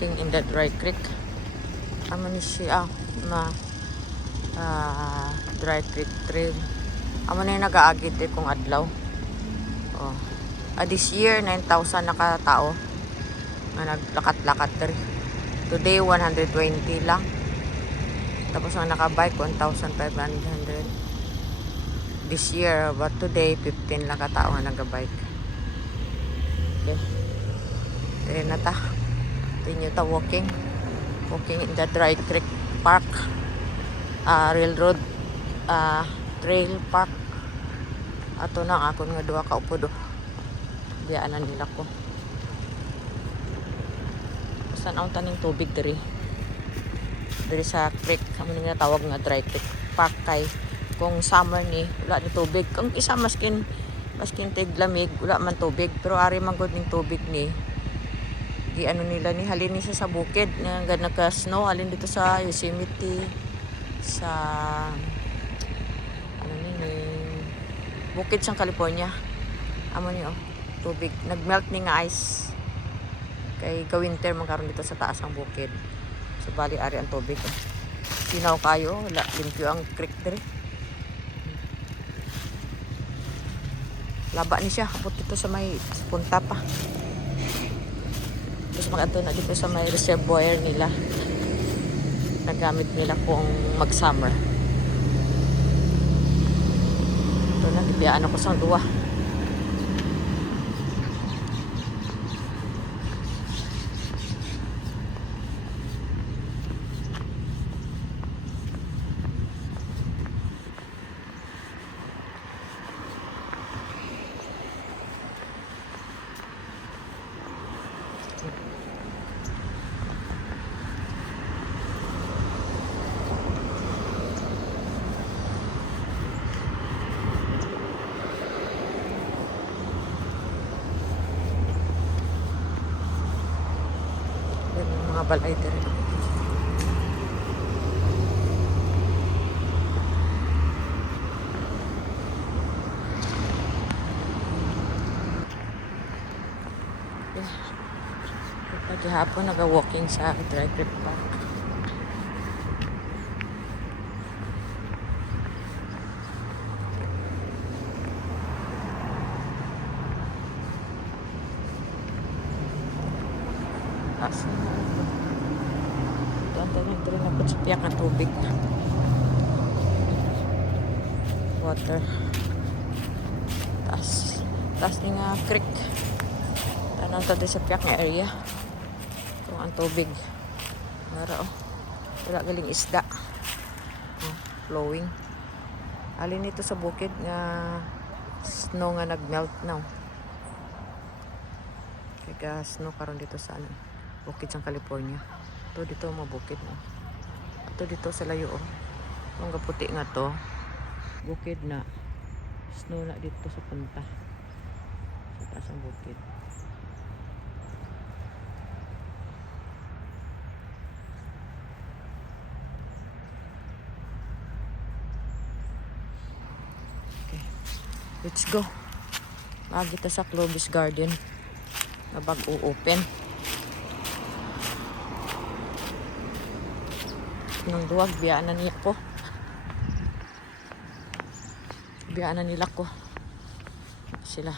walking in that dry creek. Amo ni siya na dry creek trail. Amo na yung nag-aagit kung adlaw. Oh. This year 9,000 na katao na naglakat-lakat rin. Today 120 lang. Tapos ang nakabike 1,500 this year, but today 15 lang katao nga nagabike. Okay. Tara na ta. Continue ta walking in the dry creek park, railroad trail park. Ato na akon nga duha ka upo do. Biyaanan nila ko. Saan ang taning tubig diri? Diri sa creek, kamo nga tawag nga dry creek park kay kung summer ni wala ni tubig. Kung isa maskin tiglamig wala man tubig, pero ari man gud ning tubig ni di ano nila ni halin ni sa bukid nga nagka-snow, halin dito sa Yosemite, sa ano ni bukid sa California. Amo ni tubig nagmelt ni nga ice kay ka-winter man karon dito sa taas ang bukid. So bali ari ang tubig. Sinaw kayo, wala limpyo ang creek diri. Laba ni siya, abot dito sa may punta pa. Tapos mag-ato na dito sa may reservoir nila. Nagamit nila kung mag-summer. Ito na, bibiyaan ako sa duwa. Mga balay diri. Paghihapon nag-walking sa dry creek park. Dito na po sa piyak ng tubig. Water. Taas ni nga creek. Tanong to sa piyak nga area. Ito ang tubig. Mara wala galing isda. Flowing. Alin ito sa bukid nga snow nga nagmelt now. Kaya snow karon dito sa bukid sa California. Ito dito mabukid no. Ito dito sa layo ang gaputi nga to bukid na snow na dito sa punta sa taas ang bukid. Okay, let's go. Lagi ta sa Clovis Garden na bag-o-open ng duwag, biyaanan niya ko. Biyaanan nila ko. Sila.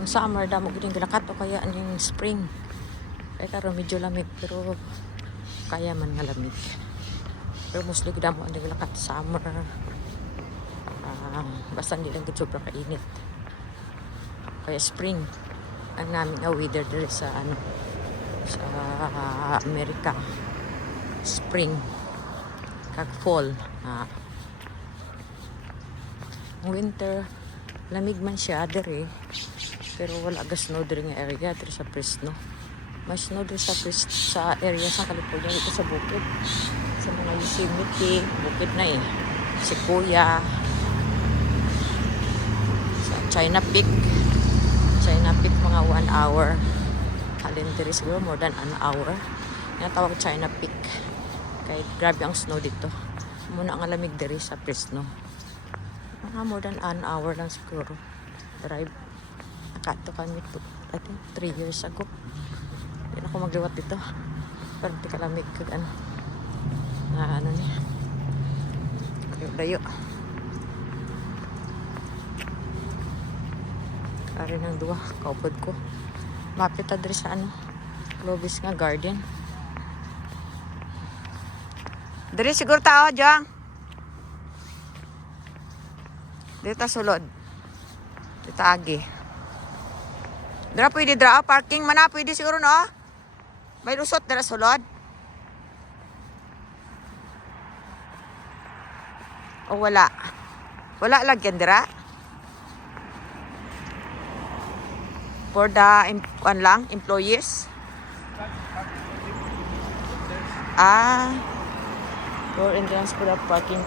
Ang summer damo gid gilakat o kaya ang spring. Kaya karon medyo lamig pero kaya man nga lamig. Pero mostly gid mo ang lakat summer. Basta hindi lang gid sobra kainit. Kaya spring ang namin weather dito sa sa Amerika. Spring kag fall. Winter lamig man siya dere pero wala gas snow dere nga area dere sa Fresno. Mas snow dere sa area sa California dito sa bukid. Sa mga Yosemite, bukid na Sequoia, sa China Peak, China Peak mga 1 hour. Halin diri siguro more than an hour. Natawag China Peak. Kay grabe ang snow dito. Muna ang lamig diri sa Fresno. Mga more than an hour lang siguro. Drive. Nakato kami to, I think 3 years ago. Hindi na ako magliwat dito. Pero di kalamig kag ano. Na ano niya. Dayo. Kari ng duwa, kaupod ko. Mapit diri sa ano, Clovis nga garden. Diri siguro tao, Jang. Dito sulod. Dito agi. Dira pwede dra parking mana pwede siguro no? May lusot dira sulod. O wala. Wala lagyan dira. For the employees. For entrance for the parking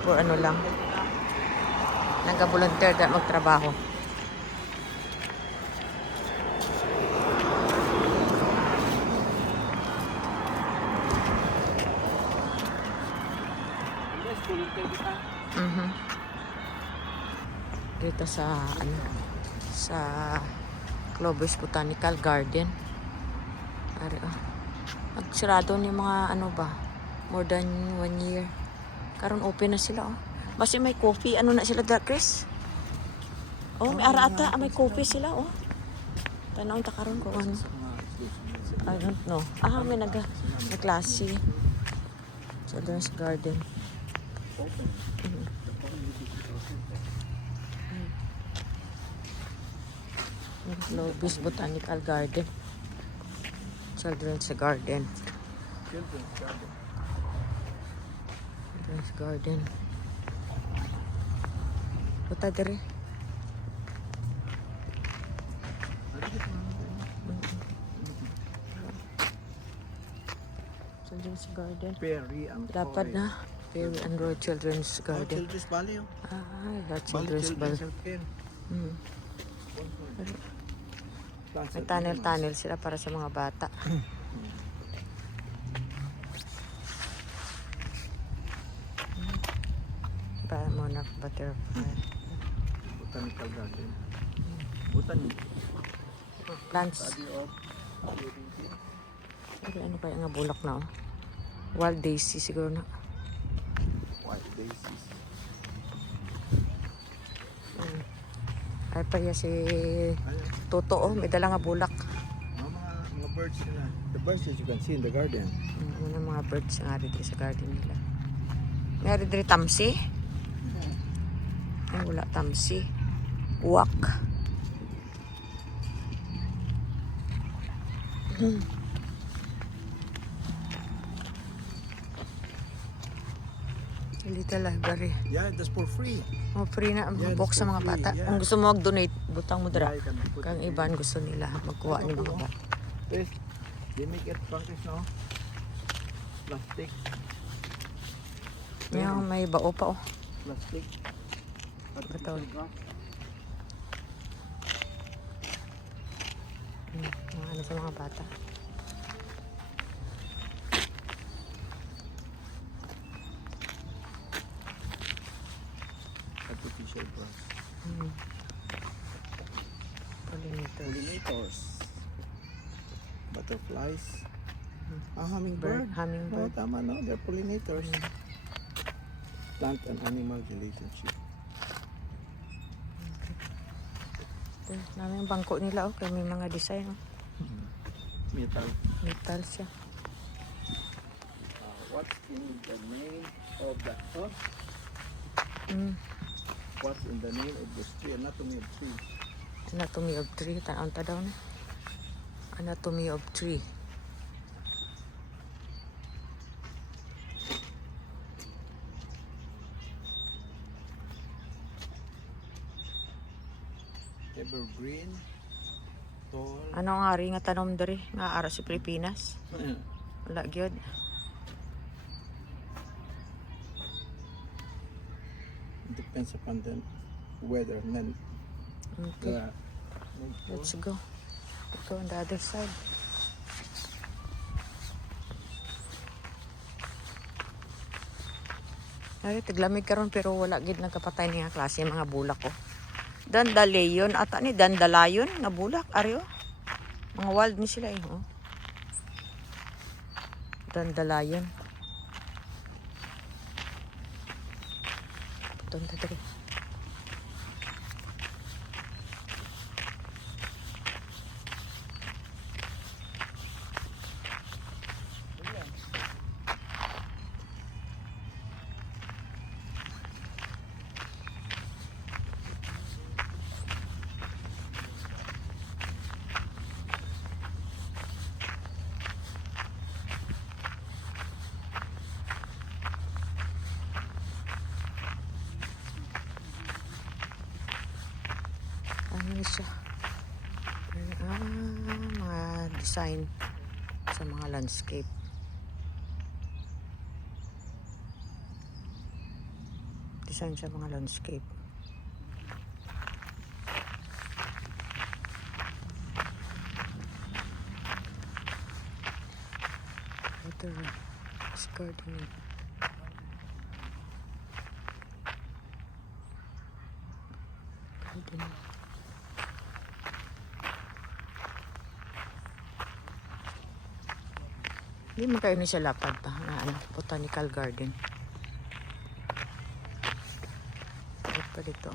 for ano lang. Naga-volunteer da magtrabaho. Dito sa ano sa Clovis Botanical Garden. Ari nagsarado ni mga ano ba more than 1 year. Karon open na sila oh. Basta may coffee ano na sila Chris? Oh, may arata may coffee sila oh. Tanaw ta karon ko ano. I don't know. May may klase. Children's Garden. Clovis Botanical Garden. Children's Garden. Children's Garden. Puta dere. Children's Garden. Perry and Dapat Roy. na. Perry and Roy Children's Garden. Children's Valley. Children's Garden. May tunnel sila para sa mga bata. Monarch butterfly. Botanical Garden. Botanic. Plants. Ano kaya nga bulak na oh? Wild daisy siguro na. White daisies. Ay pa si Toto oh, may dala nga bulak. Mga birds nila. The birds that you can see in the garden. Mga birds nga rin sa garden nila. May rin diri tamsi. Ay wala tamsi. Uwak. Little library. Yeah, that's for free. Free na ang Yeah, box sa that's mga for free, bata. yeah. Kung gusto mo mag-donate, butang mo dira. Yeah, you can put Kang it in. iban gusto nila magkuha ni mga bata. This, they make it practice now. Plastic. Yung may bao pa oh. Plastic. Betul. Mga ano sa mga bata. Artificial grass. Pollinators. Butterflies. Hummingbird. Hummingbird. Oh, tama no, they're pollinators. Plant and animal relationship. Namin yung bangko nila oh, kaya may mga design oh. Metal. Metal siya. What's in the name of the What's in the name of this tree? Anatomy of tree. Anatomy of tree. Tanaon ta daw na. Anatomy of tree. Evergreen. Tall. Ano nga rin nga tanom dari nga ara sa Pilipinas? Wala gyud. Depends upon the weather. And then Okay, Kaya, let's go. Let's go on the other side. Ay, tiglamig karon pero wala gid nagkapatay niya klase mga bulak ko. Dandalayon ata ni dandalayon nga bulak aryo. Mga wild ni sila eh. Oh. Dandalayon. Punta dito. Ano siya? Mga design sa mga landscape. Design sa mga landscape. Ito is gardening. Gardening. Hindi mo kayo ni sa lapad pa na ano, botanical garden. Ito pa dito.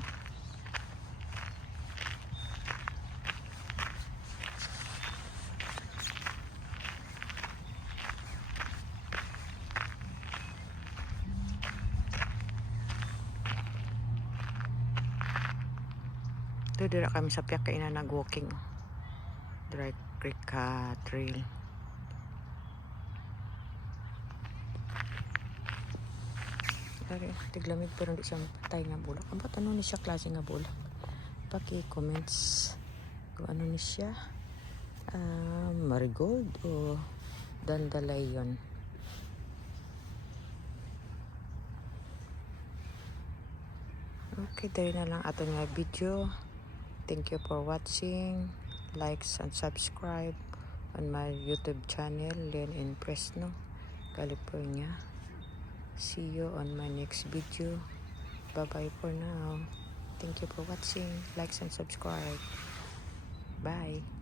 Ito dira kami sa piyak kainan nag-walking. Dry Creek Trail. Dari, tiglamig pero di siya patay nga bulak. Ang ba't ano ni siya klase nga bulak? Paki-comments kung ano ni siya. Marigold o dandelion. Okay, dahil na lang ato nga video. Thank you for watching. Likes and subscribe on my YouTube channel, Len in Fresno, California. See you on my next video. Bye-bye for now. Thank you for watching. Likes and subscribe. Bye.